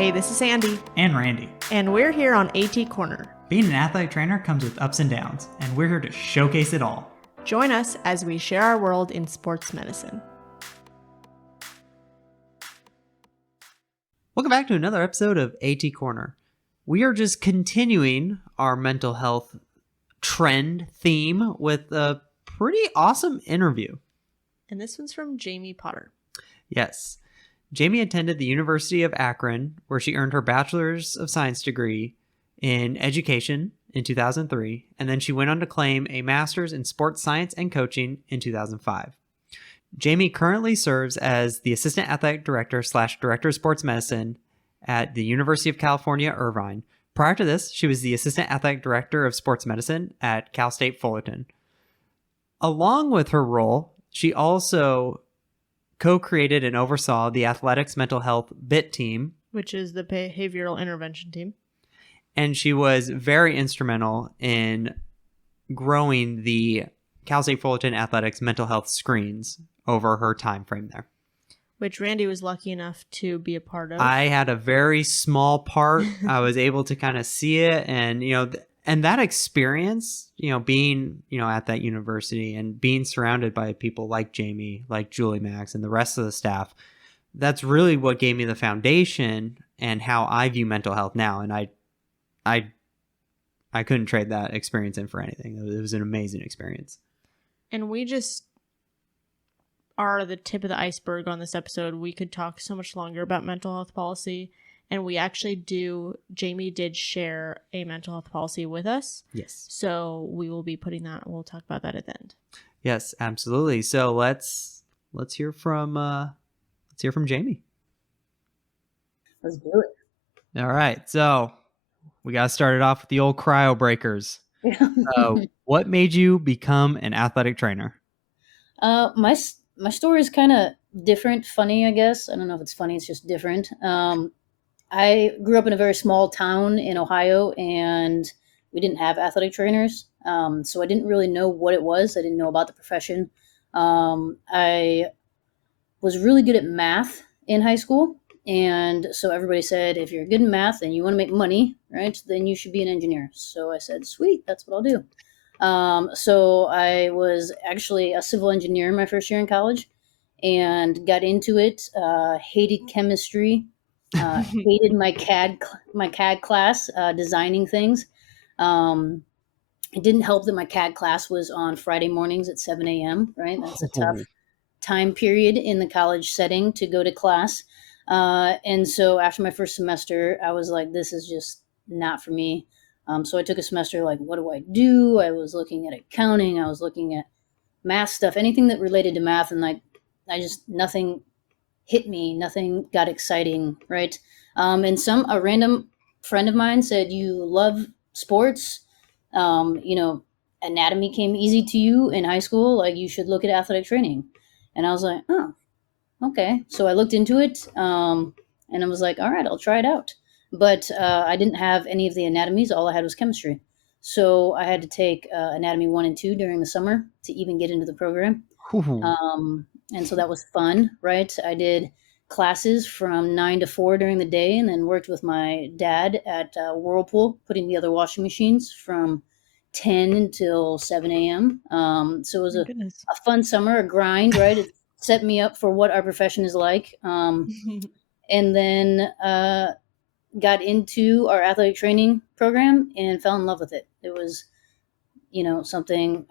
Hey, this is Andy. And Randy. And we're here on AT Corner. Being an athletic trainer comes with ups and downs, and we're here to showcase it all. Join us as we share our world in sports medicine. Welcome back to another episode of AT Corner. We are just continuing our mental health trend theme with a pretty awesome interview. And this one's from Jaime Potter. Yes. Jaime attended the University of Akron, where she earned her Bachelor's of Science degree in education in 2003, and then she went on to claim a Master's in Sports Science and Coaching in 2005. Jaime currently serves as the Assistant Athletic Director / Director of Sports Medicine at the University of California, Irvine. Prior to this, she was the Assistant Athletic Director of Sports Medicine at Cal State Fullerton. Along with her role, she also co-created and oversaw the athletics mental health BIT team, which is the behavioral intervention team. And she was very instrumental in growing the Cal State Fullerton athletics mental health screens over her time frame there. Which Randy was lucky enough to be a part of. I had a very small part. I was able to kind of see it, and and that experience, being, at that university and being surrounded by people like Jaime, like Julie Max, and the rest of the staff, that's really what gave me the foundation and how I view mental health now. And I couldn't trade that experience in for anything. It was an amazing experience. And we just are the tip of the iceberg on this episode. We could talk so much longer about mental health policy. And we actually Jaime did share a mental health policy with us. Yes. So we will be putting that, we'll talk about that at the end. Yes, absolutely. So let's hear from Jaime. Let's do it. All right. So we got to start it off with the old cryo breakers. What made you become an athletic trainer? My story is kind of different, funny, I guess. I don't know if it's funny, it's just different. I grew up in a very small town in Ohio, and we didn't have athletic trainers. So I didn't really know what it was. I didn't know about the profession. I was really good at math in high school. And so everybody said, if you're good in math and you want to make money, right, then you should be an engineer. So I said, sweet, that's what I'll do. So I was actually a civil engineer in my first year in college and got into it, hated chemistry. Hated my CAD class, designing things. It didn't help that my CAD class was on Friday mornings at 7 a.m., right? That's a tough time period in the college setting to go to class. And so after my first semester, I was like, this is just not for me. So I took a semester like, what do I do? I was looking at accounting. I was looking at math stuff, anything that related to math. And nothing hit me, nothing got exciting, right? And a random friend of mine said, you love sports, anatomy came easy to you in high school, like you should look at athletic training. And I was like, oh, okay. So I looked into it, and I was like, all right, I'll try it out. But I didn't have any of the anatomies, all I had was chemistry. So I had to take anatomy 1 and 2 during the summer to even get into the program. And so that was fun, right? I did classes from 9 to 4 during the day, and then worked with my dad at Whirlpool, putting together washing machines from 10 until 7 a.m. So it was a fun summer, a grind, right? It set me up for what our profession is like. And then got into our athletic training program and fell in love with it. It was, something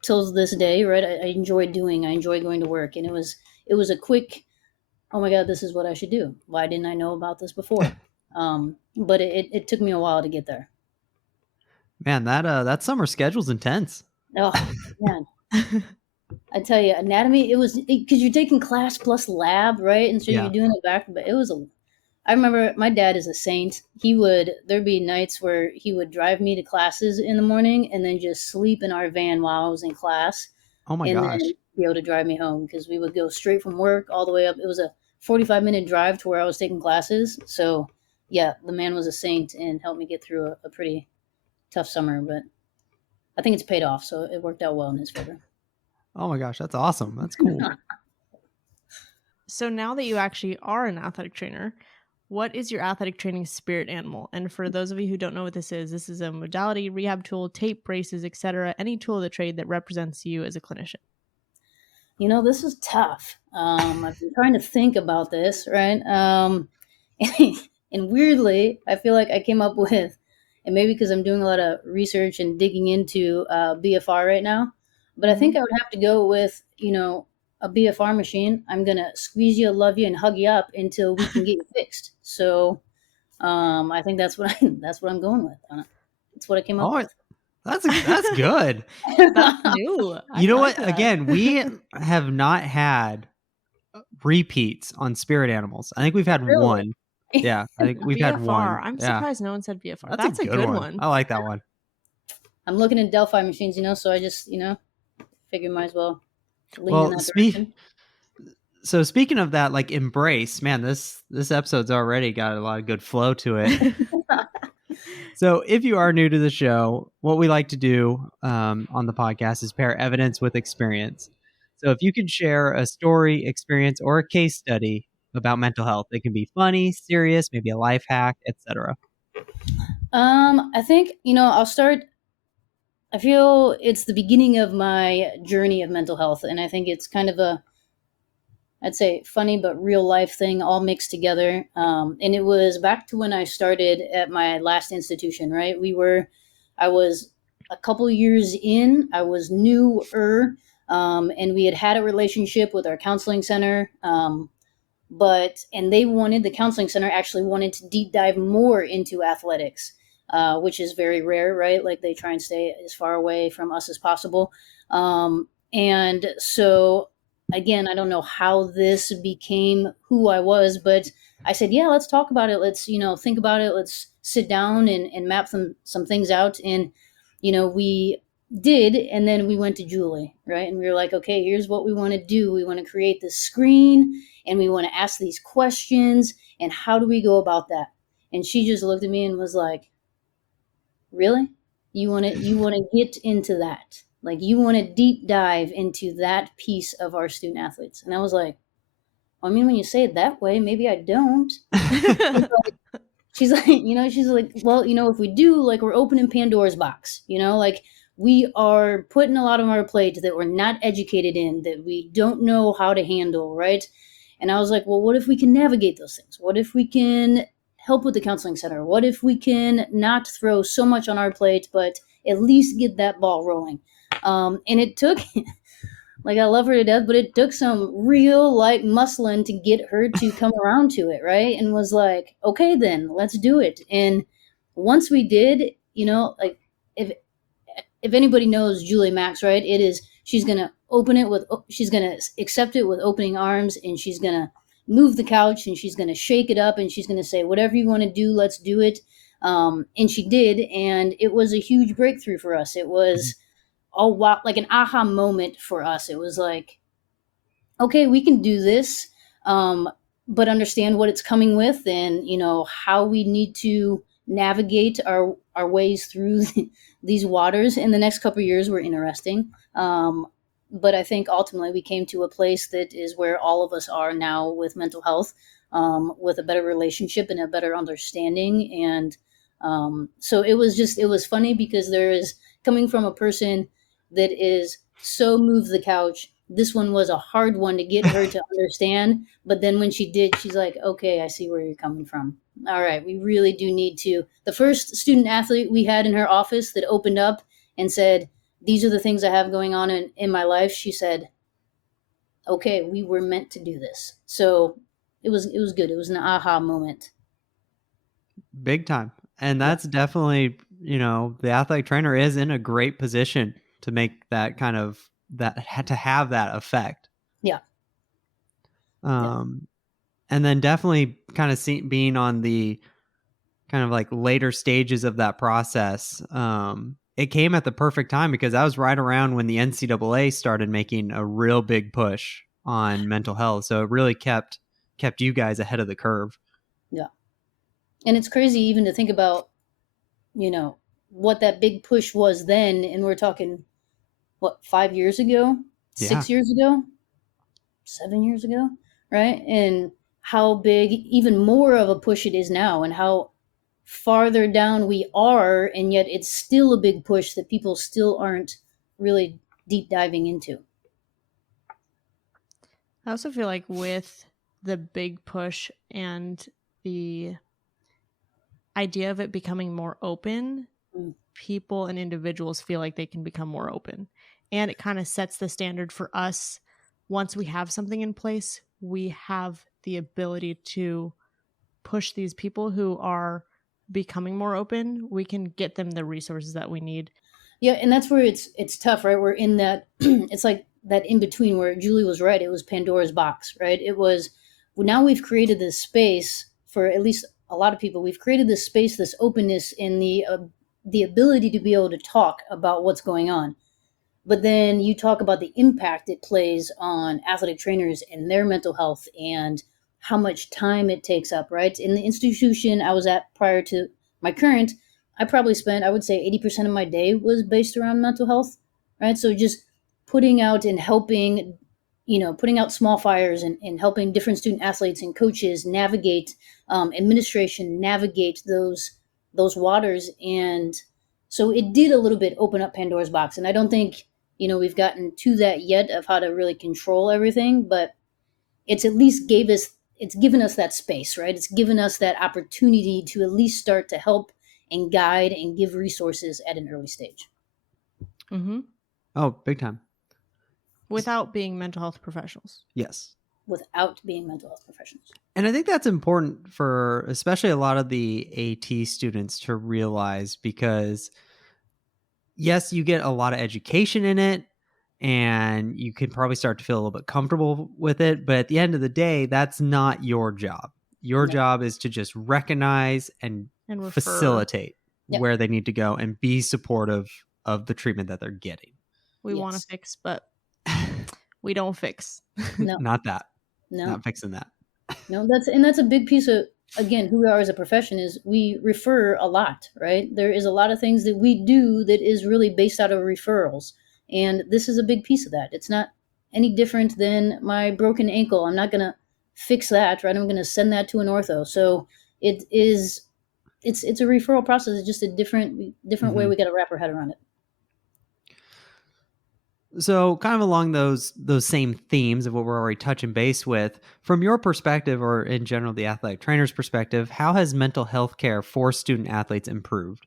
till this day, right? I enjoyed doing. I enjoyed going to work, and it was a quick, oh my God, this is what I should do. Why didn't I know about this before? But it took me a while to get there. Man, that summer schedule's intense. Oh man, I tell you, anatomy. It was because you're taking class plus lab, right? And so you're doing it back. But I remember my dad is a saint. There'd be nights where he would drive me to classes in the morning and then just sleep in our van while I was in class. Oh my gosh. And then be able to drive me home because we would go straight from work all the way up. It was a 45-minute drive to where I was taking classes. So yeah, the man was a saint and helped me get through a pretty tough summer, but I think it's paid off. So it worked out well in his favor. Oh my gosh, that's awesome. That's cool. So now that you actually are an athletic trainer, What is your athletic training spirit animal? And for those of you who don't know what this is a modality, rehab tool, tape, braces, etc., any tool of the trade that represents you as a clinician. This is tough. I've been trying to think about this, right? And weirdly, I feel like I came up with, and maybe because I'm doing a lot of research and digging into BFR right now, but I think I would have to go with, a BFR machine. I'm going to squeeze you, love you, and hug you up until we can get you fixed. So I think that's what I'm going with. That's what I came up with. That's good. That's new. You know what? Again, we have not had repeats on spirit animals. I think we've had one. Yeah, I think we've had one. I'm surprised no one said BFR. That's a good one. I like that one. I'm looking at Delphi machines, so I just, figure might as well lean in that direction. So speaking of that, like embrace, man, this episode's already got a lot of good flow to it. So if you are new to the show, what we like to do on the podcast is pair evidence with experience. So if you can share a story, experience, or a case study about mental health, it can be funny, serious, maybe a life hack, etc. I think, I'll start. I feel it's the beginning of my journey of mental health, and I think it's kind of I'd say funny but real life thing all mixed together. And it was back to when I started at my last institution, right? I was a couple years in, I was newer, and we had a relationship with our counseling center. And the counseling center actually wanted to deep dive more into athletics, which is very rare, right? Like they try and stay as far away from us as possible. And so again, I don't know how this became who I was, but I said, yeah, let's talk about it. Let's, think about it. Let's sit down and map some things out. And, we did. And then we went to Julie, right? And we were like, okay, here's what we want to do. We want to create this screen and we want to ask these questions. And how do we go about that? And she just looked at me and was like, really? You want to get into that? Like, you want to deep dive into that piece of our student athletes? And I was like, I mean, when you say it that way, maybe I don't. She's like, well, if we do, like, we're opening Pandora's box, like we are putting a lot on our plate that we're not educated in, that we don't know how to handle, right? And I was like, well, what if we can navigate those things? What if we can help with the counseling center? What if we can not throw so much on our plate, but at least get that ball rolling? And it took, like, I love her to death, but it took some real, like, muscling to get her to come around to it, right? And was like, okay, then let's do it. And once we did, like, if anybody knows Julie Max, right, she's going to accept it with opening arms, and she's going to move the couch, and she's going to shake it up, and she's going to say, whatever you want to do, let's do it. And she did. And it was a huge breakthrough for us. It was like an aha moment for us. It was like, okay, we can do this, but understand what it's coming with, and how we need to navigate our ways through these waters. And the next couple of years were interesting, but I think ultimately we came to a place that is where all of us are now with mental health, with a better relationship and a better understanding. And so it was funny, because there is, coming from a person that is so moved the couch, this one was a hard one to get her to understand. But then when she did, she's like, okay, I see where you're coming from. All right, we really do need to. The first student athlete we had in her office that opened up and said, these are the things I have going on in my life, she said, okay, we were meant to do this. So it was good. It was an aha moment. Big time. And that's definitely, the athletic trainer is in a great position to make that kind of, to have that effect. Yeah. And then definitely kind of being on the kind of like later stages of that process. It came at the perfect time, because that was right around when the NCAA started making a real big push on mental health. So it really kept you guys ahead of the curve. Yeah. And it's crazy even to think about, what that big push was then. And we're talking, 5 years ago, 6 years ago, 7 years ago, right? And how big, even more of a push it is now, and how farther down we are, and yet it's still a big push that people still aren't really deep diving into. I also feel like with the big push and the idea of it becoming more open, Mm. people and individuals feel like they can become more open. And it kind of sets the standard for us. Once we have something in place, we have the ability to push these people who are becoming more open. We can get them the resources that we need. Yeah, and that's where it's tough, right? We're in that it's like that in between where Julie was right. It was Pandora's box, right? It was, well, now we've created this space for at least a lot of people. We've created this space, this openness, and the ability to be able to talk about what's going on. But then you talk about the impact it plays on athletic trainers and their mental health and how much time it takes up, right? In the institution I was at prior to my current, I probably spent, I would say, 80% of my day was based around mental health, right? So just putting out and helping, putting out small fires and helping different student athletes and coaches navigate, administration navigate those waters. And so it did a little bit open up Pandora's box. And I don't think, we've gotten to that yet of how to really control everything, but it's at least it's given us that space, right? It's given us that opportunity to at least start to help and guide and give resources at an early stage. Mm-hmm. Oh, big time. Without being mental health professionals. Yes. Without being mental health professionals. And I think that's important for especially a lot of the AT students to realize, because yes, you get a lot of education in it and you can probably start to feel a little bit comfortable with it. But at the end of the day, that's not your job. Your No. job is to just recognize and refer. facilitate Yep. where they need to go and be supportive of the treatment that they're getting. We want to fix, but we don't fix. No. Not that. No. Not fixing that. No, that's a big piece of, again, who we are as a profession is we refer a lot, right? There is a lot of things that we do that is really based out of referrals. And this is a big piece of that. It's not any different than my broken ankle. I'm not going to fix that, right? I'm going to send that to an ortho. So it's a referral process. It's just a different way we got to wrap our head around it. So kind of along those same themes of what we're already touching base with, from your perspective, or in general the athletic trainer's perspective, how has mental health care for student athletes improved?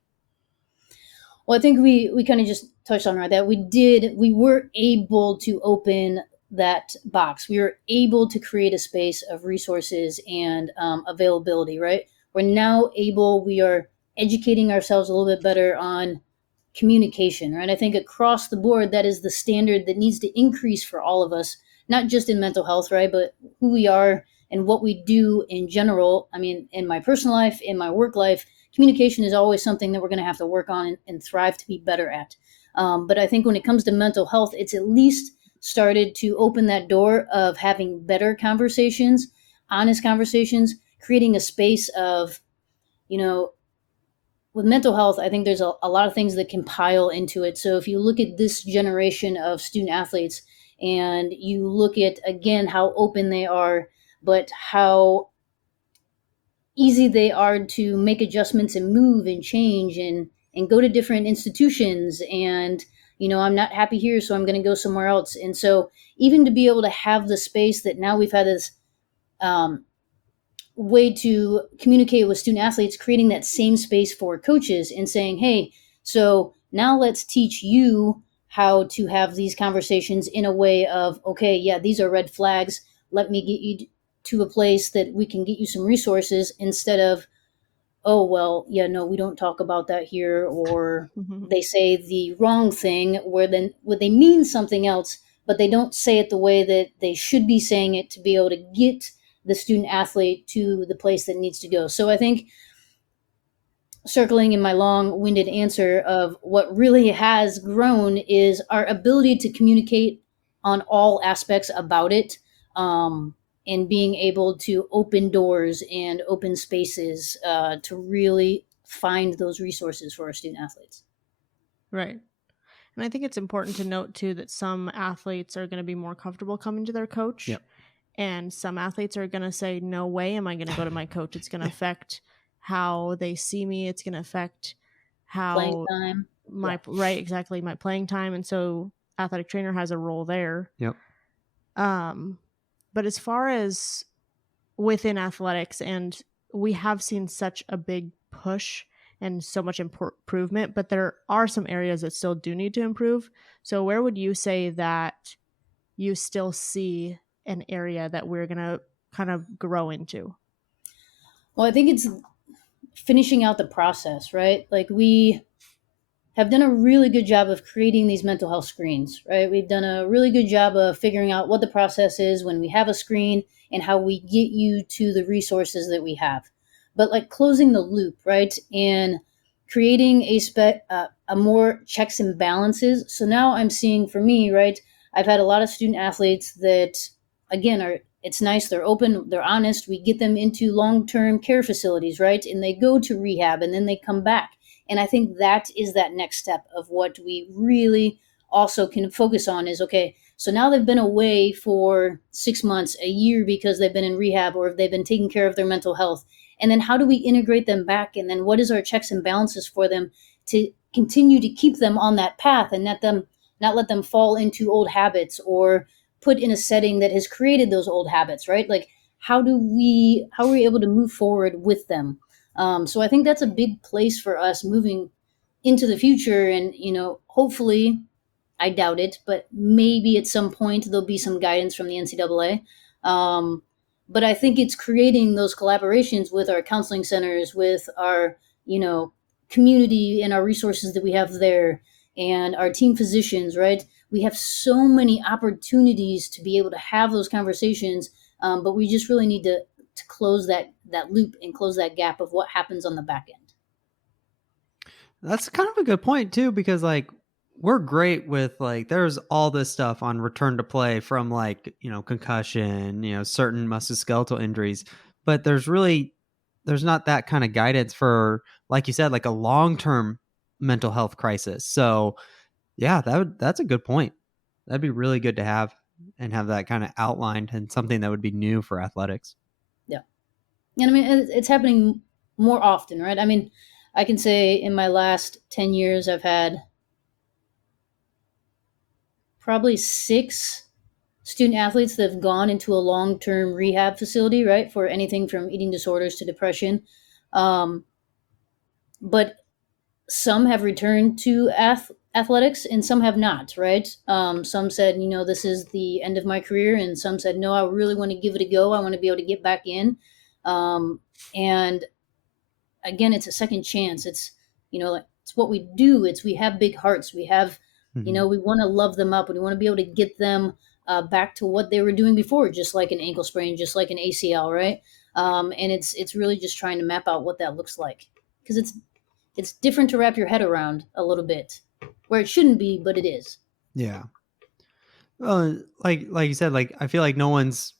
Well, I think we kind of just touched on that. We were able to open that box. We were able to create a space of resources and availability, right? We are educating ourselves a little bit better on communication, right? I think across the board, that is the standard that needs to increase for all of us, not just in mental health, right? But who we are and what we do in general. I mean, in my personal life, in my work life, communication is always something that we're going to have to work on and thrive to be better at. But I think when it comes to mental health, it's at least started to open that door of having better conversations, honest conversations, creating a space of, with mental health, I think there's a lot of things that can pile into it. So if you look at this generation of student athletes and you look at, again, how open they are, but how easy they are to make adjustments and move and change and go to different institutions. And, I'm not happy here, so I'm going to go somewhere else. And so even to be able to have the space that now we've had this way to communicate with student athletes, creating that same space for coaches and saying, hey, so now let's teach you how to have these conversations in a way of, okay, yeah, these are red flags. Let me get you to a place that we can get you some resources, instead of, oh, well, yeah, no, we don't talk about that here. Or they say the wrong thing where they mean something else, but they don't say it the way that they should be saying it to be able to get the student athlete to the place that needs to go. So I think, circling in my long-winded answer, of what really has grown is our ability to communicate on all aspects about it, and being able to open doors and open spaces to really find those resources for our student athletes. Right. And I think it's important to note too that some athletes are going to be more comfortable coming to their coach. Yep. And some athletes are going to say, no way am I going to go to my coach. It's going to affect how they see me. It's going to affect Playing how time. my exactly my playing time. And so athletic trainer has a role there. Yep. But as far as within athletics, and we have seen such a big push and so much improvement, but there are some areas that still do need to improve. So where would you say that you still see an area that we're going to kind of grow into? Well, I think it's finishing out the process, right? Like, we have done a really good job of creating these mental health screens, right? We've done a really good job of figuring out what the process is when we have a screen and how we get you to the resources that we have. But like closing the loop, right? And creating a more checks and balances. So now I'm seeing, for me, right? I've had a lot of student athletes that, again, it's nice, they're open, they're honest. We get them into long-term care facilities, right? And they go to rehab and then they come back. And I think that is that next step of what we really also can focus on is, okay, so now they've been away for 6 months, a year, because they've been in rehab or if they've been taking care of their mental health. And then how do we integrate them back? And then what is our checks and balances for them to continue to keep them on that path and not let them fall into old habits or put in a setting that has created those old habits, right? Like, how are we able to move forward with them? So I think that's a big place for us moving into the future. And, hopefully, I doubt it, but maybe at some point there'll be some guidance from the NCAA. But I think it's creating those collaborations with our counseling centers, with our, community and our resources that we have there, and our team physicians, right? We have so many opportunities to be able to have those conversations, but we just really need to close that loop and close that gap of what happens on the back end. That's kind of a good point too, because like we're great with like there's all this stuff on return to play from like, concussion, certain musculoskeletal injuries, but there's not that kind of guidance for, like you said, like a long-term mental health crisis. So yeah, that's a good point. That'd be really good to have and have that kind of outlined and something that would be new for athletics. Yeah. And I mean, it's happening more often, right? I mean, I can say in my last 10 years, I've had probably 6 student athletes that have gone into a long-term rehab facility, right? For anything from eating disorders to depression. But some have returned to athletics and some have not, right? Some said, this is the end of my career. And some said, no, I really want to give it a go. I want to be able to get back in. And again, it's a second chance. It's, like, it's what we do. We have big hearts. We have, we want to love them up and we want to be able to get them back to what they were doing before, just like an ankle sprain, just like an ACL, right? And it's really just trying to map out what that looks like, because it's different to wrap your head around a little bit, where it shouldn't be, but it is. Yeah. Well, like you said, like I feel like no one's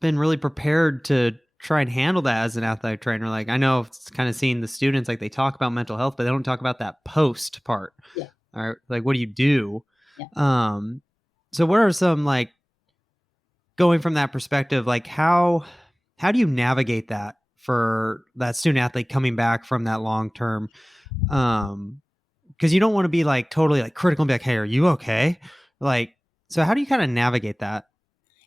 been really prepared to try and handle that as an athletic trainer. Like I know it's kind of seeing the students, like they talk about mental health, but they don't talk about that post part. Yeah. All right. Like, what do you do? Yeah. So what are some, like, going from that perspective, like how do you navigate that for that student athlete coming back from that long term? Because you don't want to be like totally like critical and be like, hey, are you okay? Like, so how do you kind of navigate that?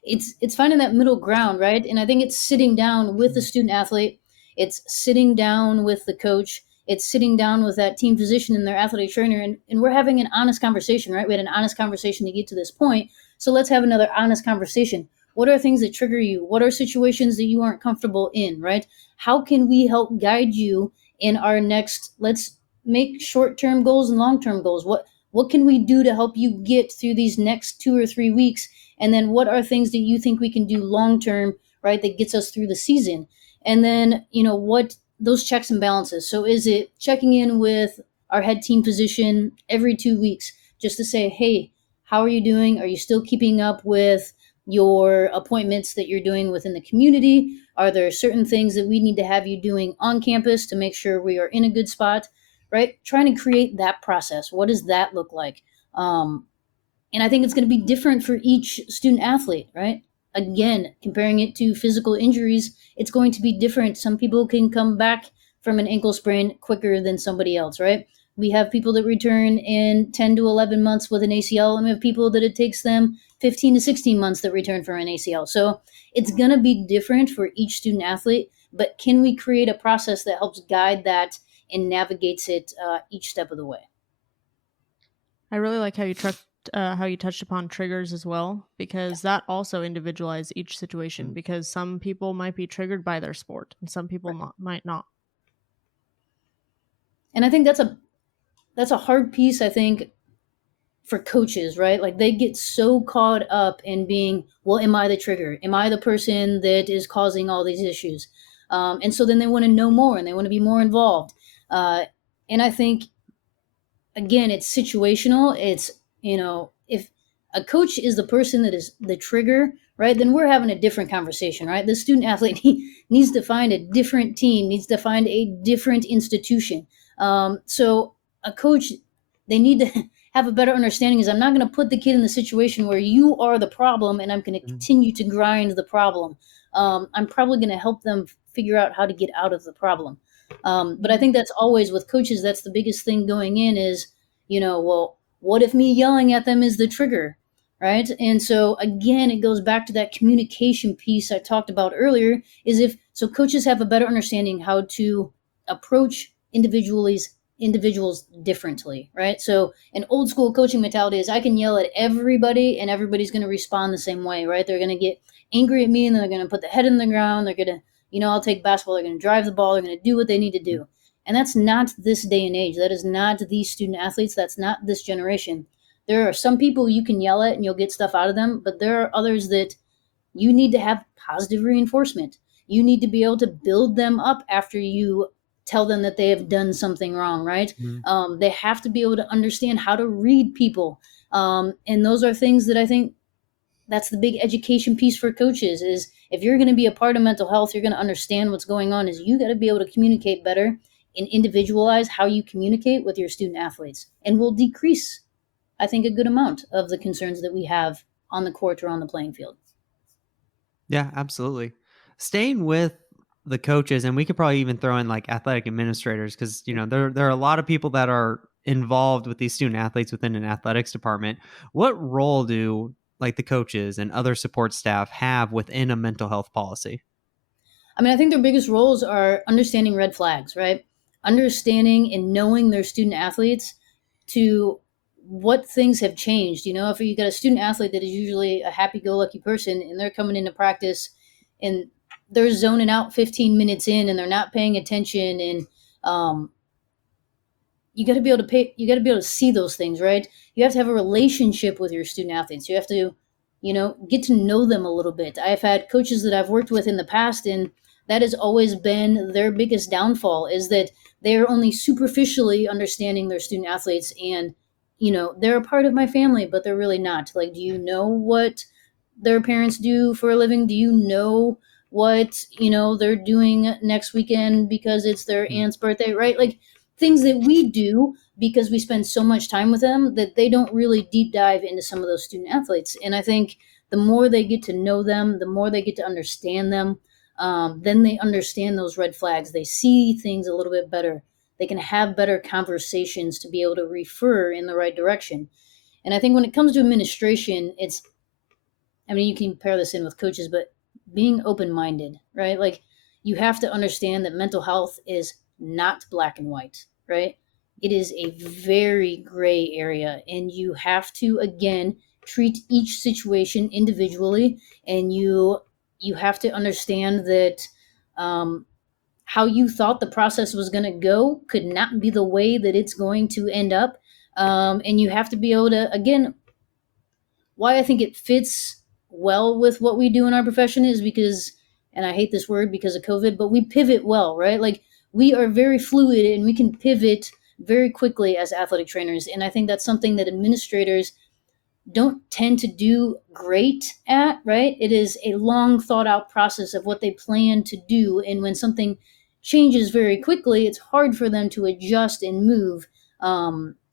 It's finding that middle ground, right? And I think it's sitting down with the student athlete. It's sitting down with the coach. It's sitting down with that team physician and their athletic trainer. And we're having an honest conversation, right? We had an honest conversation to get to this point. So let's have another honest conversation. What are things that trigger you? What are situations that you aren't comfortable in, right? How can we help guide you in our next, let's make short-term goals and long-term goals. What can we do to help you get through these next 2 or 3 weeks? And then what are things that you think we can do long-term, right, that gets us through the season? And then, what those checks and balances. So is it checking in with our head team physician every 2 weeks just to say, hey, how are you doing? Are you still keeping up with your appointments that you're doing within the community? Are there certain things that we need to have you doing on campus to make sure we are in a good spot, right? Trying to create that process. What does that look like? And I think it's going to be different for each student athlete, right? again, comparing it to physical injuries, it's going to be different. Some people can come back from an ankle sprain quicker than somebody else, right? We have people that return in 10 to 11 months with an ACL, and we have people that it takes them 15 to 16 months that return from an ACL. So it's going to be different for each student athlete, but can we create a process that helps guide that and navigates it each step of the way? I really like how you touched upon triggers as well, because that also individualizes each situation, because some people might be triggered by their sport and some people might not. And I think that's a hard piece, I think, for coaches, right? Like they get so caught up in being, well, am I the trigger? Am I the person that is causing all these issues? And so then they want to know more and they want to be more involved. And I think, again, it's situational. It's, if a coach is the person that is the trigger, right, then we're having a different conversation, right? The student athlete needs to find a different team, needs to find a different institution. So a coach, they need to have a better understanding is I'm not going to put the kid in the situation where you are the problem and I'm going to continue to grind the problem. I'm probably going to help them figure out how to get out of the problem. But I think that's always with coaches, that's the biggest thing going in is, well, what if me yelling at them is the trigger, right? And so again, it goes back to that communication piece I talked about earlier, is if so coaches have a better understanding how to approach individuals differently, right? So an old school coaching mentality is I can yell at everybody and everybody's going to respond the same way, right? They're going to get angry at me and then they're going to put the head in the ground. They're going to, I'll take basketball. They're going to drive the ball. They're going to do what they need to do. And that's not this day and age. That is not these student athletes. That's not this generation. There are some people you can yell at and you'll get stuff out of them, but there are others that you need to have positive reinforcement. You need to be able to build them up after you tell them that they have done something wrong, right? They have to be able to understand how to read people. And those are things that I think that's the big education piece for coaches is if you're going to be a part of mental health, you're going to understand what's going on is you got to be able to communicate better and individualize how you communicate with your student athletes and will decrease, I think, a good amount of the concerns that we have on the court or on the playing field. Yeah, absolutely. Staying with the coaches, and we could probably even throw in like athletic administrators because there are a lot of people that are involved with these student athletes within an athletics department. What role do like the coaches and other support staff have within a mental health policy? I mean, I think their biggest roles are understanding red flags, right? Understanding and knowing their student athletes to what things have changed. If you got a student athlete that is usually a happy-go-lucky person and they're coming into practice and they're zoning out 15 minutes in and they're not paying attention and you got to be able to see those things, right? You have to have a relationship with your student athletes. You have to, get to know them a little bit. I've had coaches that I've worked with in the past and that has always been their biggest downfall is that they're only superficially understanding their student athletes and, they're a part of my family, but they're really not. Like, do you know what their parents do for a living? Do you know what, they're doing next weekend because it's their aunt's birthday, right? Like things that we do because we spend so much time with them that they don't really deep dive into some of those student athletes. And I think the more they get to know them, the more they get to understand them, then they understand those red flags. They see things a little bit better. They can have better conversations to be able to refer in the right direction. And I think when it comes to administration, you can pair this in with coaches, but being open-minded, right? Like you have to understand that mental health is not black and white, right? It is a very gray area and you have to, again, treat each situation individually and you have to understand that how you thought the process was going to go could not be the way that it's going to end up. And you have to be able to, again, why I think it fits well with what we do in our profession is because, and I hate this word because of COVID, but we pivot well, right? Like we are very fluid and we can pivot very quickly as athletic trainers. And I think that's something that administrators don't tend to do great at, right? It is a long thought out process of what they plan to do. And when something changes very quickly, it's hard for them to adjust and move.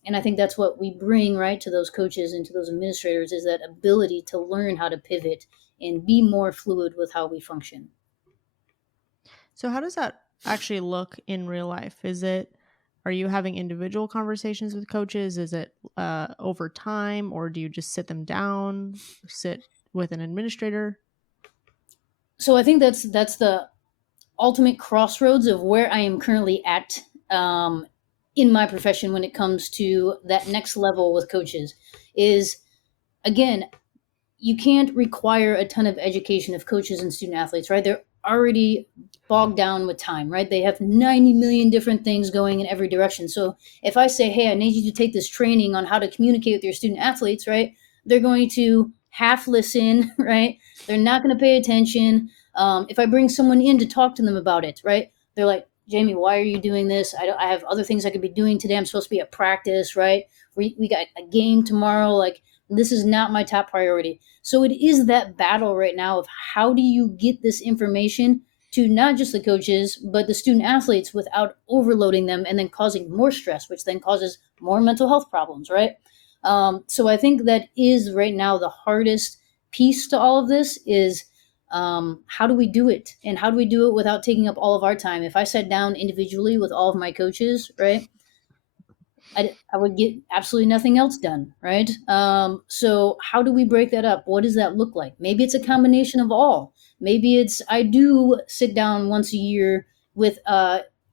And I think that's what we bring, right, to those coaches and to those administrators is that ability to learn how to pivot and be more fluid with how we function. So how does that actually look in real life? Are you having individual conversations with coaches? Is it over time, or do you just sit them down, sit with an administrator? So I think that's the ultimate crossroads of where I am currently at in my profession when it comes to that next level with coaches. Is, again, you can't require a ton of education of coaches and student athletes, right? They're already bogged down with time, right? They have 90 million different things going in every direction. So if I say, hey, I need you to take this training on how to communicate with your student athletes, right? They're going to half listen, right? They're not going to pay attention. If I bring someone in to talk to them about it, right? They're like, Jamie, why are you doing this? I have other things I could be doing today. I'm supposed to be at practice, right? We got a game tomorrow. Like, this is not my top priority. So it is that battle right now of how do you get this information to not just the coaches, but the student athletes without overloading them and then causing more stress, which then causes more mental health problems, right? So I think that is right now the hardest piece to all of this is how do we do it? And how do we do it without taking up all of our time? If I sat down individually with all of my coaches, right, I would get absolutely nothing else done, right? So how do we break that up? What does that look like? Maybe it's a combination of all. Maybe it's I do sit down once a year with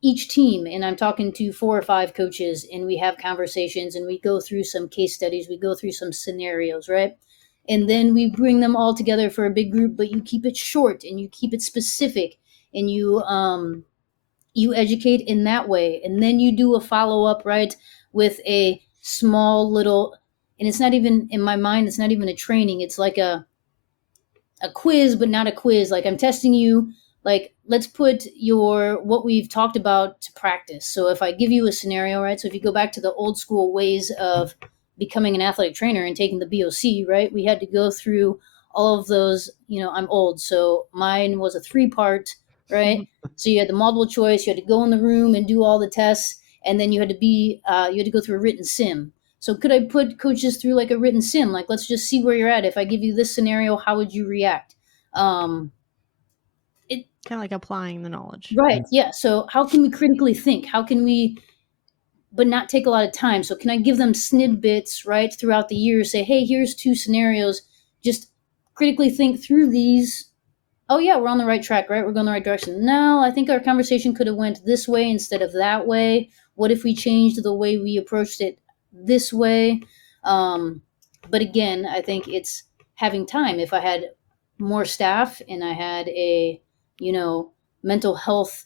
each team, and I'm talking to 4 or 5 coaches, and we have conversations, and we go through some case studies, we go through some scenarios, right? And then we bring them all together for a big group, but you keep it short and you keep it specific, and you educate in that way, and then you do a follow up, right, with a small little, and it's not even in my mind, it's not even a training, it's like a quiz, but not a quiz. Like, I'm testing you, like, let's put your what we've talked about to practice. So if I give you a scenario, right, so if you go back to the old school ways of becoming an athletic trainer and taking the BOC, right, we had to go through all of those, I'm old, so mine was a 3-part, right? So you had the multiple choice, you had to go in the room and do all the tests, and then you had to go through a written sim. So could I put coaches through like a written sim? Like, let's just see where you're at. If I give you this scenario, how would you react? Kind of like applying the knowledge. Right. Yeah. So how can we critically think? How can we, but not take a lot of time? So can I give them snippets, right, throughout the year? Say, hey, here's 2 scenarios. Just critically think through these. Oh yeah, we're on the right track, right? We're going the right direction. No, I think our conversation could have went this way instead of that way. What if we changed the way we approached it this way? But again, I think it's having time. If I had more staff and I had a, mental health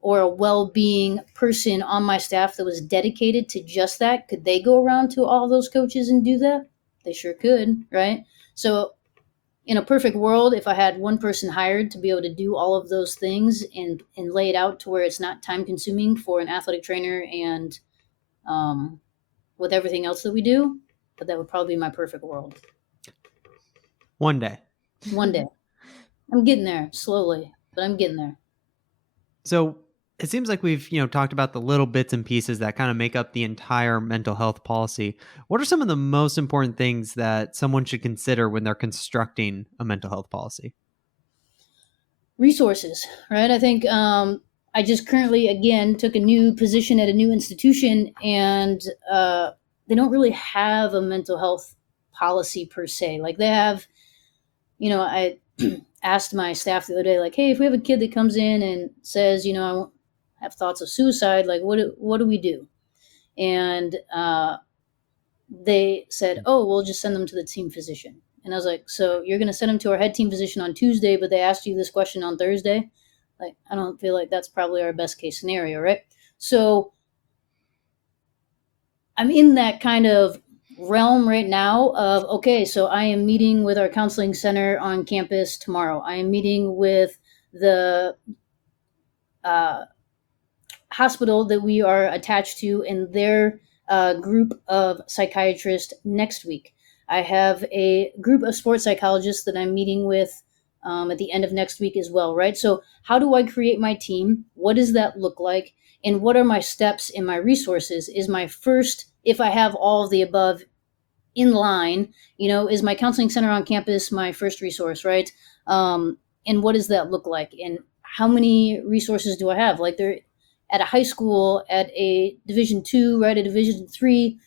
or a well-being person on my staff that was dedicated to just that, could they go around to all those coaches and do that? They sure could, right? So in a perfect world, if I had one person hired to be able to do all of those things and lay it out to where it's not time consuming for an athletic trainer and with everything else that we do, but that would probably be my perfect world. One day. One day. I'm getting there slowly, but I'm getting there. So it seems like we've, talked about the little bits and pieces that kind of make up the entire mental health policy. What are some of the most important things that someone should consider when they're constructing a mental health policy? Resources, right? I think I just currently, again, took a new position at a new institution, and they don't really have a mental health policy per se. Like, they have, I asked my staff the other day, like, hey, if we have a kid that comes in and says, I have thoughts of suicide, like, what do we do? And they said, oh, we'll just send them to the team physician. And I was like, so you're going to send them to our head team physician on Tuesday, but they asked you this question on Thursday? Like, I don't feel like that's probably our best case scenario, right? So I'm in that kind of realm right now of, okay, so I am meeting with our counseling center on campus tomorrow. I am meeting with the hospital that we are attached to in their group of psychiatrists next week. I have a group of sports psychologists that I'm meeting with at the end of next week as well, right? So how do I create my team? What does that look like? And what are my steps and my resources? Is my first, if I have all of the above in line, is my counseling center on campus my first resource, right? And what does that look like? And how many resources do I have? Like, they're at a high school, at a Division 2, right, a Division 3.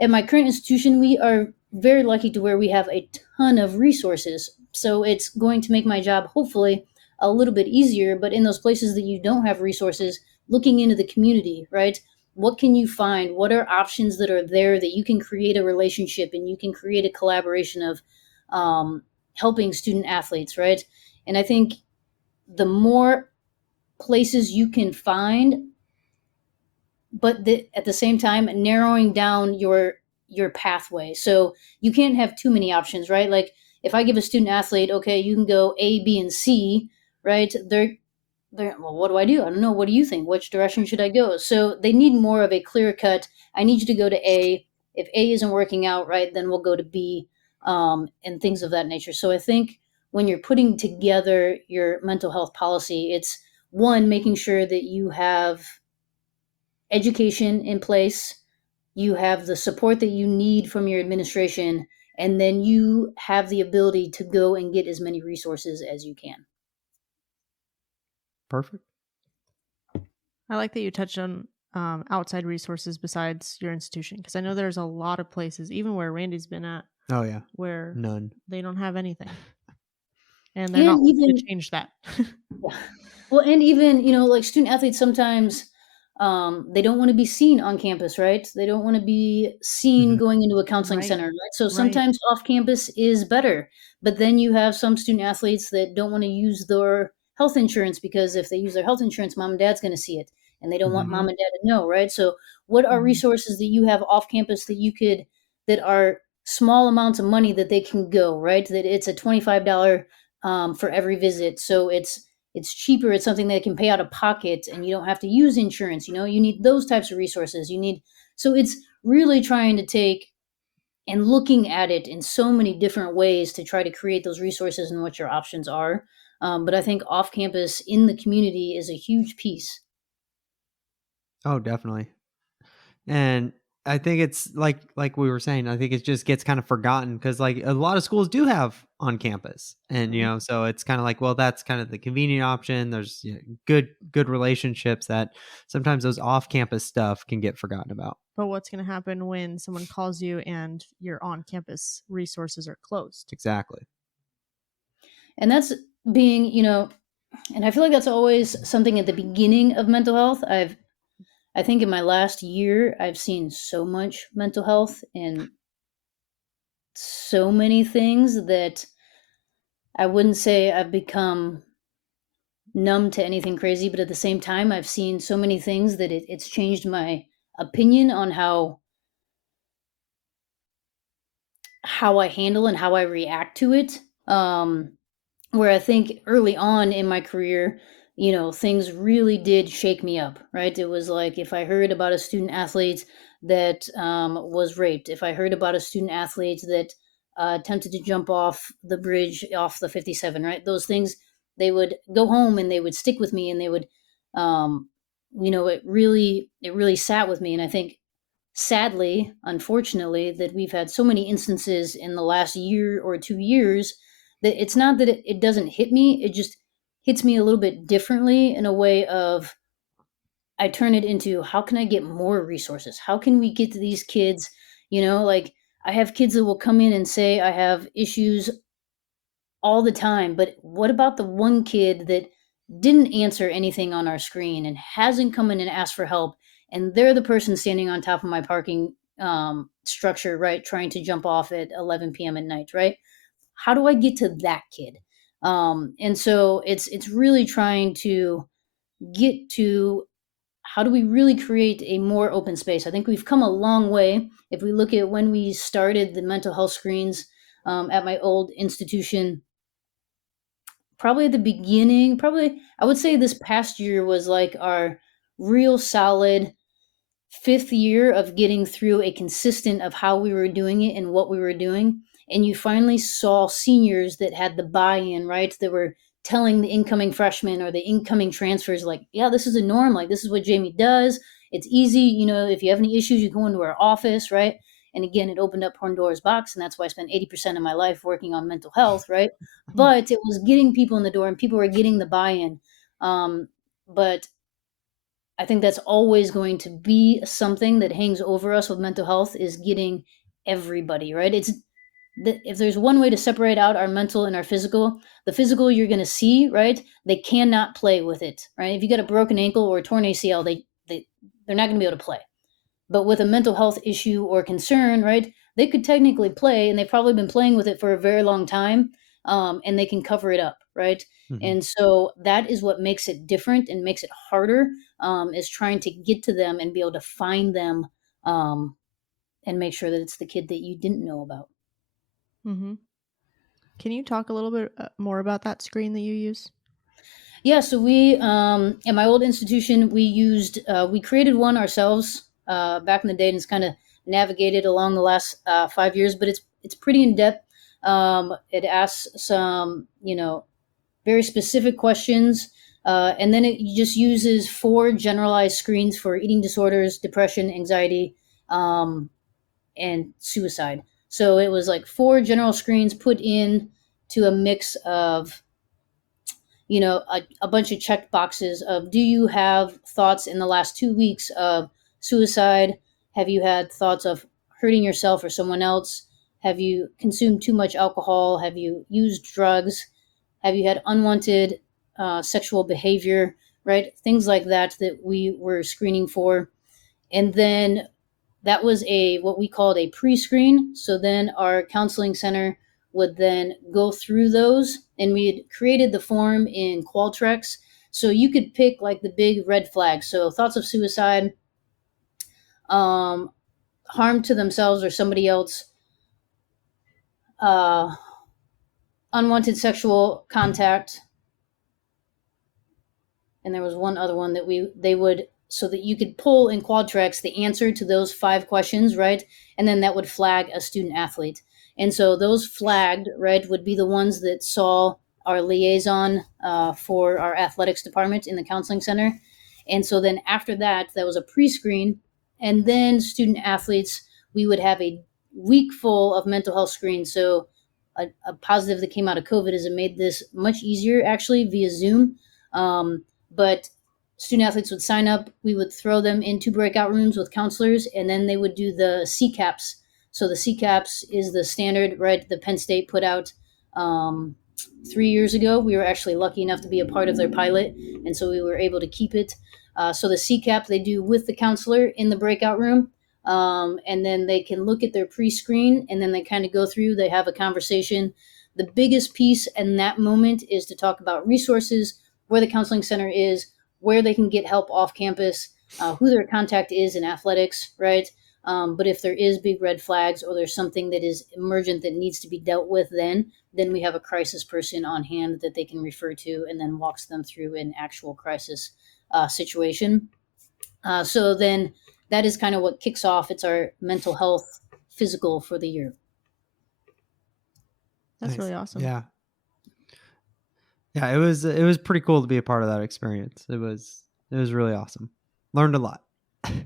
At my current institution, we are very lucky to where we have a ton of resources. So it's going to make my job hopefully a little bit easier. But in those places that you don't have resources, looking into the community, right? What can you find? What are options that are there that you can create a relationship and you can create a collaboration of helping student athletes, right? And I think the more places you can find, but at the same time narrowing down your pathway, so you can't have too many options, right? Like, if I give a student athlete, okay, you can go A, B, and C, right? They're, well, what do I do? I don't know. What do you think? Which direction should I go? So they need more of a clear cut, I need you to go to A. If A isn't working out, right, then we'll go to B, and things of that nature. So I think when you're putting together your mental health policy, it's one, making sure that you have education in place, you have the support that you need from your administration, and then you have the ability to go and get as many resources as you can. Perfect. I like that you touched on outside resources besides your institution, because I know there's a lot of places, even where Randy's been at, Oh yeah, where none. they don't have anything, and they're not And looking even to change that. Yeah. Well, and even, like student athletes sometimes, they don't want to be seen on campus, right? They don't want to be seen Mhm. going into a counseling Right. center, right? So Right. sometimes off campus is better. But then you have some student athletes that don't want to use their health insurance, because if they use their health insurance, mom and dad's going to see it, and they don't want Mhm. mom and dad to know, right? So what are Mhm. resources that you have off campus that are small amounts of money that they can go, right? That it's a $25 for every visit. So it's cheaper, it's something they can pay out of pocket, and you don't have to use insurance. You need those types of resources. So it's really trying to take and looking at it in so many different ways to try to create those resources and what your options are. But I think off campus in the community is a huge piece. Oh, definitely. And I think it's like we were saying, I think it just gets kind of forgotten because like a lot of schools do have on campus, and Mhm. so it's kind of like, well, that's kind of the convenient option. There's good relationships that sometimes those off campus stuff can get forgotten about. But what's going to happen when someone calls you and your on-campus resources are closed? Exactly. And that's being, and I feel like that's always something at the beginning of mental health. I think in my last year, I've seen so much mental health and so many things that I wouldn't say I've become numb to anything crazy, but at the same time, I've seen so many things that it's changed my opinion on how I handle and how I react to it. Where I think early on in my career, things really did shake me up, right? It was like if I heard about a student athlete that was raped, if I heard about a student athlete that attempted to jump off the bridge off the 57, right? Those things, they would go home and they would stick with me, and they would, um, it really sat with me. And I think, sadly, unfortunately, that we've had so many instances in the last year or 2 years that it's not that it doesn't hit me, it just hits me a little bit differently, in a way of, I turn it into, how can I get more resources? How can we get to these kids? Like, I have kids that will come in and say, I have issues all the time, but what about the one kid that didn't answer anything on our screen and hasn't come in and asked for help, and they're the person standing on top of my parking structure, right, trying to jump off at 11 p.m. at night, right? How do I get to that kid? And so it's really trying to get to, how do we really create a more open space? I think we've come a long way. If we look at when we started the mental health screens at my old institution, probably at the beginning, probably I would say this past year was like our real solid fifth year of getting through a consistent of how we were doing it and what we were doing. And you finally saw seniors that had the buy-in, right? That were telling the incoming freshmen or the incoming transfers, like, yeah, this is a norm. Like, this is what Jamie does. It's easy. If you have any issues, you go into our office, right? And again, it opened up Pandora's box, and that's why I spent 80% of my life working on mental health, right? But it was getting people in the door, and people were getting the buy-in. But I think that's always going to be something that hangs over us with mental health, is getting everybody, right? If there's one way to separate out our mental and our physical, the physical you're going to see, right? They cannot play with it, right? If you got a broken ankle or a torn ACL, they're not going to be able to play. But with a mental health issue or concern, right, they could technically play, and they've probably been playing with it for a very long time, and they can cover it up, right? Mm-hmm. And so that is what makes it different and makes it harder, is trying to get to them and be able to find them, and make sure that it's the kid that you didn't know about. Mm-hmm. Can you talk a little bit more about that screen that you use? Yeah, so we at my old institution, we created one ourselves back in the day, and it's kind of navigated along the last 5 years, but it's pretty in depth. It asks some very specific questions, and then it just uses 4 generalized screens for eating disorders, depression, anxiety, and suicide. So it was like 4 general screens put in to a mix of a bunch of checked boxes of, do you have thoughts in the last 2 weeks of suicide? Have you had thoughts of hurting yourself or someone else? Have you consumed too much alcohol? Have you used drugs? Have you had unwanted sexual behavior, right? Things like that we were screening for. And then that was what we called a pre-screen. So then our counseling center would then go through those, and we had created the form in Qualtrics. So you could pick like the big red flags. So thoughts of suicide, harm to themselves or somebody else, unwanted sexual contact, and there was one other one that they would, so that you could pull in Qualtrics the answer to those 5 questions, right? And then that would flag a student athlete. And so those flagged, right, would be the ones that saw our liaison for our athletics department in the counseling center. And so then after that, that was a pre-screen. And then student athletes, we would have a week full of mental health screens. So a positive that came out of COVID is it made this much easier, actually, via Zoom. But student athletes would sign up. We would throw them into breakout rooms with counselors, and then they would do the CCAPs. So the CCAPs is the standard, right? The Penn State put out 3 years ago. We were actually lucky enough to be a part of their pilot, and so we were able to keep it. So the CCAP they do with the counselor in the breakout room, and then they can look at their pre-screen, and then they kind of go through. They have a conversation. The biggest piece in that moment is to talk about resources, where the counseling center is, where they can get help off campus, who their contact is in athletics, right? But if there is big red flags, or there's something that is emergent that needs to be dealt with, then we have a crisis person on hand that they can refer to, and then walks them through an actual crisis situation. So then that is kind of what kicks off. It's our mental health physical for the year. That's Nice. really awesome. Yeah. Yeah, it was pretty cool to be a part of that experience. It was really awesome. Learned a lot.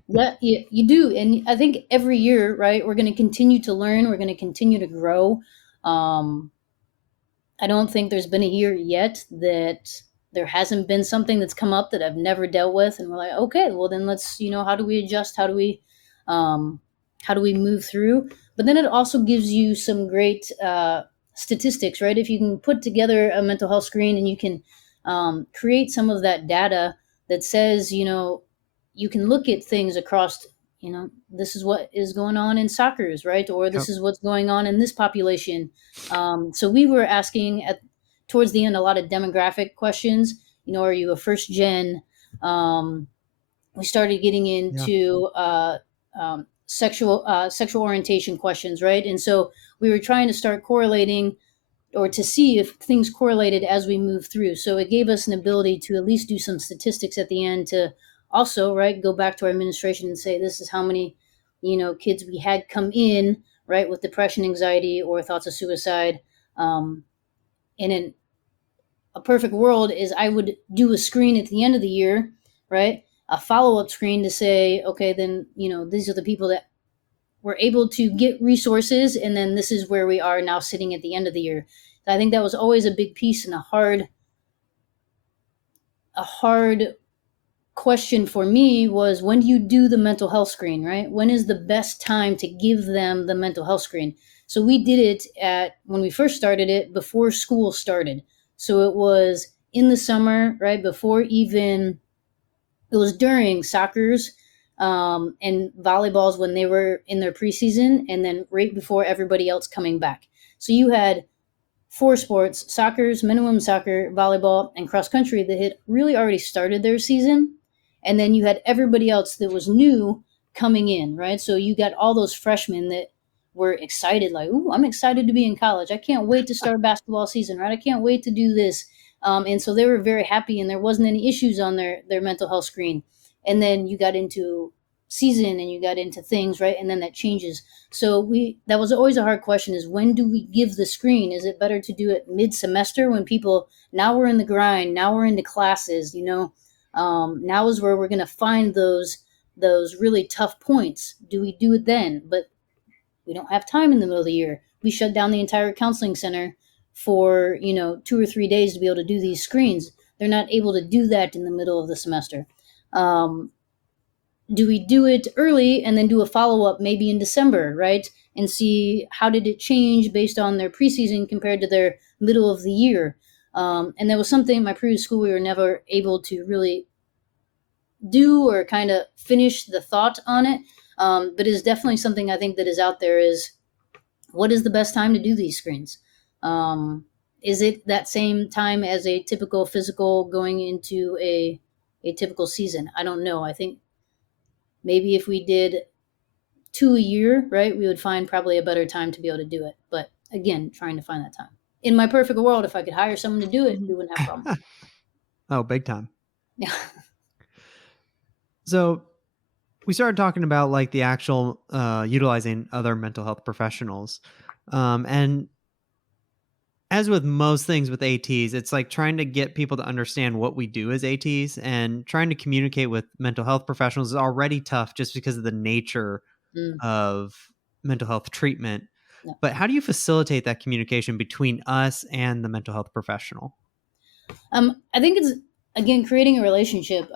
Yeah, you do. And I think every year, right, we're going to continue to learn. We're going to continue to grow. I don't think there's been a year yet that there hasn't been something that's come up that I've never dealt with. And we're like, okay, well then let's, how do we adjust? How do we move through? But then it also gives you some great statistics, right? If you can put together a mental health screen, and you can create some of that data that says, you can look at things across, this is what is going on in soccer's, right? Or this is what's going on in this population. So we were asking towards the end a lot of demographic questions. Are you a first gen? We started getting into sexual orientation questions, right? And so we were trying to start correlating, or to see if things correlated as we move through. So it gave us an ability to at least do some statistics at the end, to also, right, go back to our administration and say, this is how many, kids we had come in, right, with depression, anxiety, or thoughts of suicide. And in a perfect world is I would do a screen at the end of the year, right? A follow-up screen to say, okay, then, these are the people that were able to get resources, and then this is where we are now sitting at the end of the year. I think that was always a big piece and a hard question for me was, when do you do the mental health screen, right? When is the best time to give them the mental health screen? So we did it when we first started it, before school started. So it was in the summer, right? Before even, it was during soccer's and volleyballs when they were in their preseason, and then right before everybody else coming back. So you had 4 sports: soccer's, men and women's soccer, volleyball, and cross country, that had really already started their season. And then you had everybody else that was new coming in, right? So you got all those freshmen that were excited, like, ooh, I'm excited to be in college. I can't wait to start basketball season, right? I can't wait to do this. And so they were very happy, and there wasn't any issues on their mental health screen. And then you got into season and you got into things, right? And then that changes. So that was always a hard question, is when do we give the screen? Is it better to do it mid-semester when people, now we're in the grind, now we're into classes, now is where we're going to find those really tough points. Do we do it then? But we don't have time in the middle of the year. We shut down the entire counseling center for 2 or 3 days to be able to do these screens. They're not able to do that in the middle of the semester. Do we do it early and then do a follow-up maybe in December, right? And see how did it change based on their preseason compared to their middle of the year. And that was something in my previous school we were never able to really do or kind of finish the thought on it. But it is definitely something I think that is out there, is what is the best time to do these screens? Is it that same time as a typical physical going into a typical season? I don't know. I think maybe if we did 2 a year, right, we would find probably a better time to be able to do it. But again, trying to find that time. In my perfect world, if I could hire someone to do it, we wouldn't have problems. Oh, big time. Yeah. So we started talking about like the actual utilizing other mental health professionals. And as with most things with ATs, it's like trying to get people to understand what we do as ATs, and trying to communicate with mental health professionals is already tough just because of the nature of mental health treatment. Yeah. But how do you facilitate that communication between us and the mental health professional? I think it's, again, creating a relationship.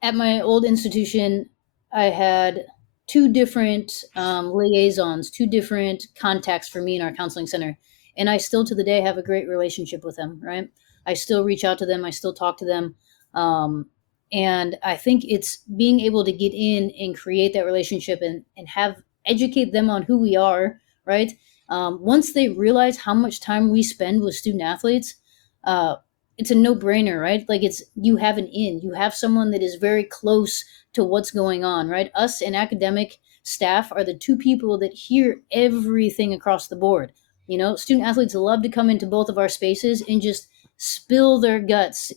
At my old institution, I had 2 different liaisons, 2 different contacts for me in our counseling center. And I still to the day have a great relationship with them, right? I still reach out to them. I still talk to them. And I think it's being able to get in and create that relationship and educate them on who we are, right? Once they realize how much time we spend with student athletes, it's a no-brainer, right? Like, you have an in. You have someone that is very close to what's going on, right? Us and academic staff are the 2 people that hear everything across the board. Student athletes love to come into both of our spaces and just spill their guts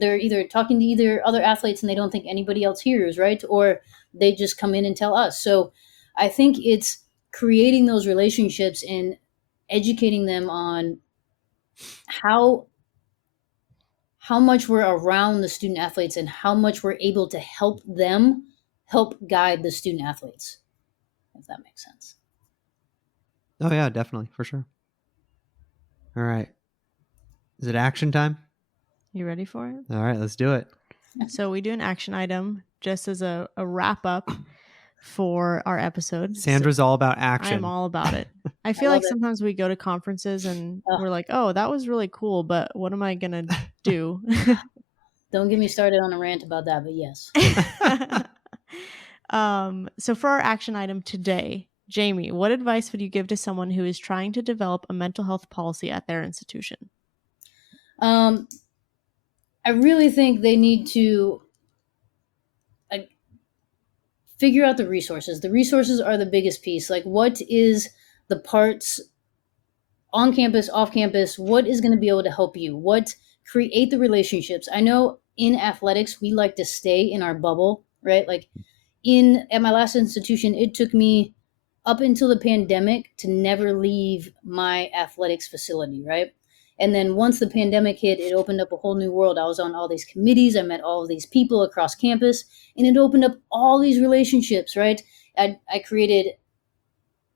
they're either talking to either other athletes and they don't think anybody else hears, right? Or they just come in and tell us. So I think it's creating those relationships and educating them on how much we're around the student athletes and how much we're able to help them help guide the student athletes, if that makes sense. Oh yeah, definitely, for sure. All right. Is it action time? You ready for it? All right, let's do it. So we do an action item just as a wrap up for our episode. Sandra's all about action. I'm all about it. I feel like sometimes we go to conferences and we're like, oh, that was really cool, but what am I going to do? Don't get me started on a rant about that, but yes. So for our action item today, Jaime, what advice would you give to someone who is trying to develop a mental health policy at their institution? I really think they need to figure out the resources. The resources are the biggest piece. Like, what is the parts on campus, off campus? What is going to be able to help you? What create the relationships? I know in athletics, we like to stay in our bubble, right? Like at my last institution, it took me up until the pandemic to never leave my athletics facility, right? And then once the pandemic hit, it opened up a whole new world. I was on all these committees. I met all of these people across campus, and it opened up all these relationships, right? I created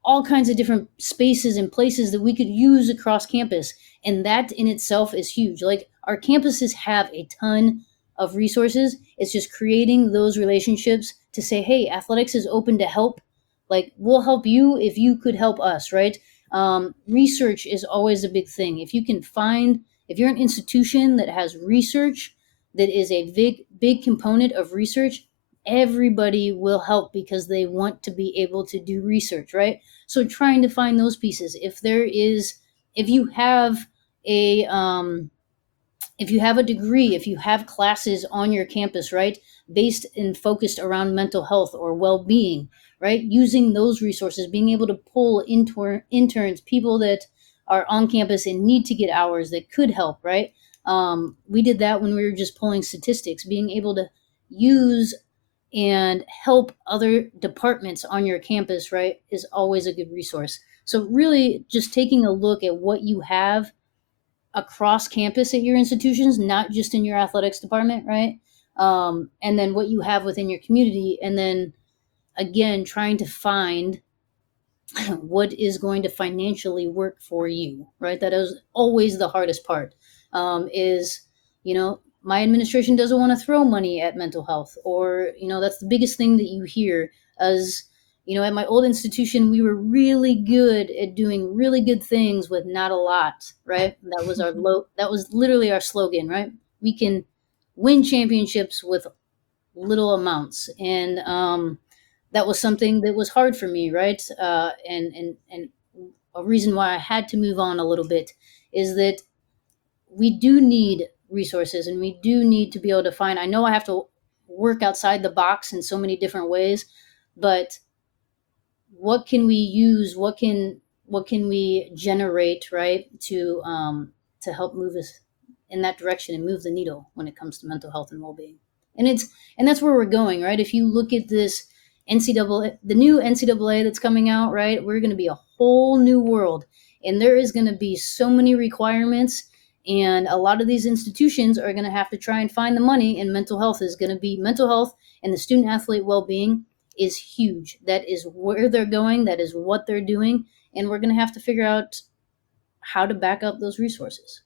all kinds of different spaces and places that we could use across campus. And that in itself is huge. Like, our campuses have a ton of resources. It's just creating those relationships to say, hey, athletics is open to help. Like, we'll help you if you could help us, right? Research is always a big thing. If you can find, if you're an institution that has research, that is a big component of research, everybody will help because they want to be able to do research, right? So trying to find those pieces. If you have a if you have a degree, if you have classes on your campus, right, based and focused around mental health or well-being, right, using those resources, being able to pull interns, people that are on campus and need to get hours that could help, right? We did that when we were just pulling statistics, being able to use and help other departments on your campus, right, is always a good resource. So really just taking a look at what you have across campus at your institutions, not just in your athletics department, right? And then what you have within your community, and then again trying to find what is going to financially work for you, right? That is always the hardest part. Is, my administration doesn't want to throw money at mental health, or that's the biggest thing that you hear. As at my old institution, we were really good at doing really good things with not a lot, right? That was that was literally our slogan, right? We can win championships with little amounts. And that was something that was hard for me, right? And a reason why I had to move on a little bit is that we do need resources, and we do need to be able to find. I know I have to work outside the box in so many different ways, but what can we use? What can we generate, right, to help move us in that direction and move the needle when it comes to mental health and well-being? And that's where we're going, right? If you look at this NCAA, the new NCAA that's coming out, right, we're going to be a whole new world, and there is going to be so many requirements, and a lot of these institutions are going to have to try and find the money. And mental health and the student athlete well-being is huge. That is where they're going. That is what they're doing, and we're going to have to figure out how to back up those resources.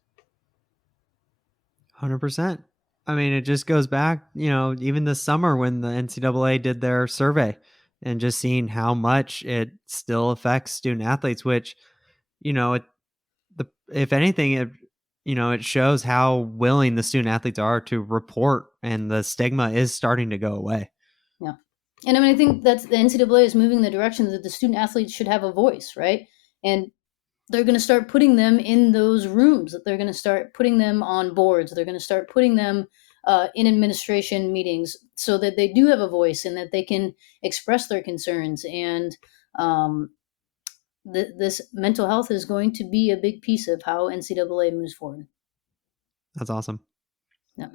100%. I mean, it just goes back, even this summer when the NCAA did their survey, and just seeing how much it still affects student athletes, which, if anything, it shows how willing the student athletes are to report, and the stigma is starting to go away. Yeah. And I mean, I think that the NCAA is moving in the direction that the student athletes should have a voice, right? And they're going to start putting them in those rooms, that they're going to start putting them on boards. They're going to start putting them in administration meetings, so that they do have a voice and that they can express their concerns. And this mental health is going to be a big piece of how NCAA moves forward. That's awesome. Yeah.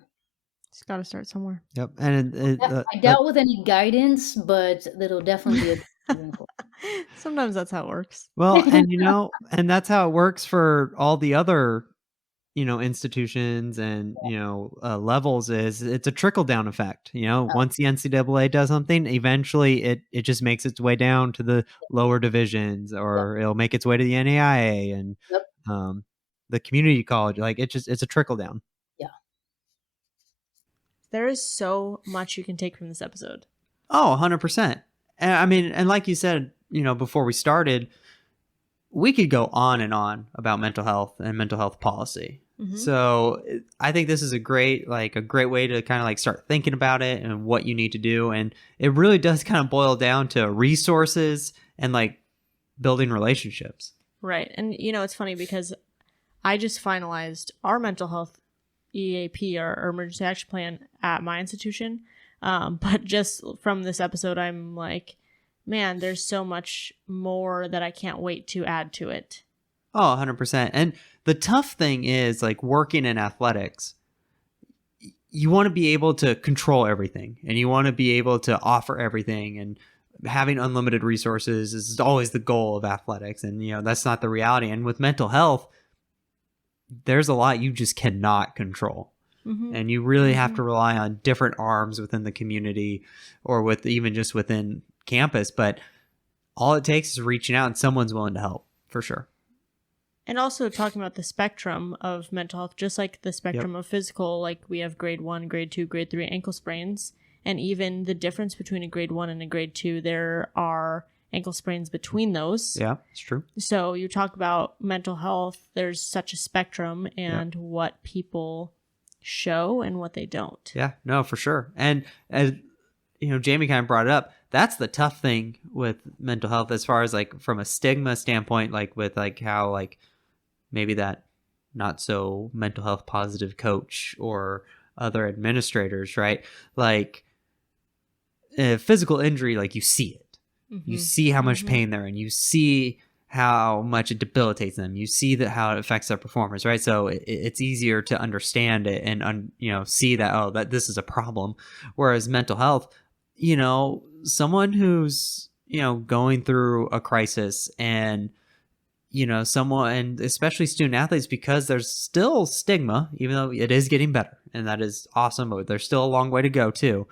It's got to start somewhere. Yep. And I doubt with any guidance, but that'll definitely be a Sometimes that's how it works. Well, and and that's how it works for all the other, institutions and, levels. Is it's a trickle down effect. Once the NCAA does something, eventually it just makes its way down to the lower divisions, or it'll make its way to the NAIA and the community college. Like, it's a trickle down. Yeah. There is so much you can take from this episode. Oh, 100%. And I mean, and like you said, before we started, we could go on and on about mental health and mental health policy. Mm-hmm. So I think this is a great way to kind of start thinking about it and what you need to do. And it really does kind of boil down to resources and building relationships. Right. And, it's funny because I just finalized our mental health EAP, or emergency action plan, at my institution. But just from this episode, I'm like, man, there's so much more that I can't wait to add to it. Oh, 100%. And the tough thing is, working in athletics, you want to be able to control everything, and you want to be able to offer everything, and having unlimited resources is always the goal of athletics. And, that's not the reality. And with mental health, there's a lot you just cannot control. Mm-hmm. And you really have to rely on different arms within the community or with even just within campus. But all it takes is reaching out and someone's willing to help, for sure. And also talking about the spectrum of mental health, just like the spectrum of physical, like we have grade 1, grade 2, grade 3 ankle sprains. And even the difference between a grade 1 and a grade 2, there are ankle sprains between those. Yeah, it's true. So you talk about mental health, there's such a spectrum and what people show and what they don't. Yeah, no, for sure. And as you know, Jamie kind of brought it up. That's the tough thing with mental health as far as like from a stigma standpoint, like with like how like maybe that not so mental health positive coach or other administrators, right? Like physical injury, like you see it. You see how much pain they're in. You see how much it debilitates them. You see that how it affects their performance, right? So it's easier to understand it and see that, oh, that this is a problem. Whereas mental health, someone who's going through a crisis and someone, and especially student athletes, because there's still stigma, even though it is getting better, and that is awesome, but there's still a long way to go too.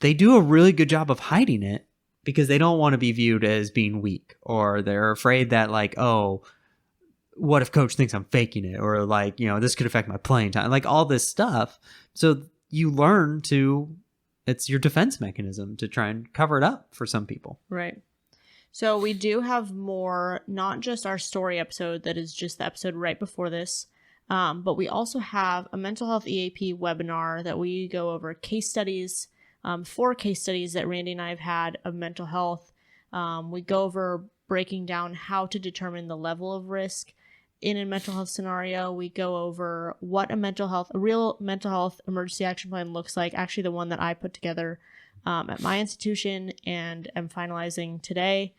They do a really good job of hiding it because they don't want to be viewed as being weak, or they're afraid that like, oh, what if coach thinks I'm faking it, or like, this could affect my playing time, like all this stuff. So you learn it's your defense mechanism to try and cover it up for some people. Right. So we do have more, not just our story episode that is just the episode right before this, but we also have a mental health EAP webinar that we go over case studies, 4 case studies that Randy and I have had of mental health. We go over breaking down how to determine the level of risk in a mental health scenario. We go over what a real mental health emergency action plan looks like. Actually, the one that I put together at my institution and am finalizing today.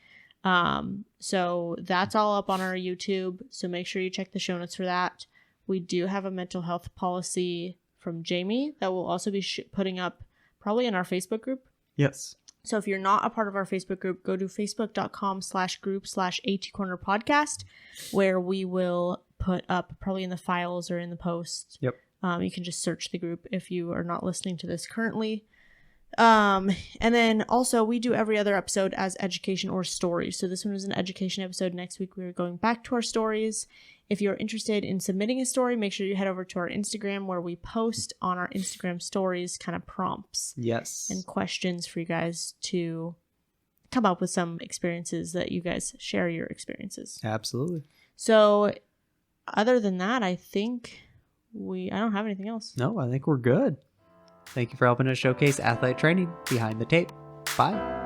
So that's all up on our YouTube. So make sure you check the show notes for that. We do have a mental health policy from Jaime that we'll also be putting up probably in our Facebook group. Yes. So if you're not a part of our Facebook group, go to facebook.com/group/ATcornerPodcast, where we will put up probably in the files or in the post. Yep. You can just search the group if you are not listening to this currently. And then also we do every other episode as education or stories. So this one was an education episode. Next week we're going back to our stories. If you're interested in submitting a story, make sure you head over to our Instagram, where we post on our Instagram stories kind of prompts and questions for you guys to come up with some experiences that you guys share your experiences. Absolutely. So other than that, I think I don't have anything else. No, I think we're good. Thank you for helping us showcase athletic training behind the tape. Bye.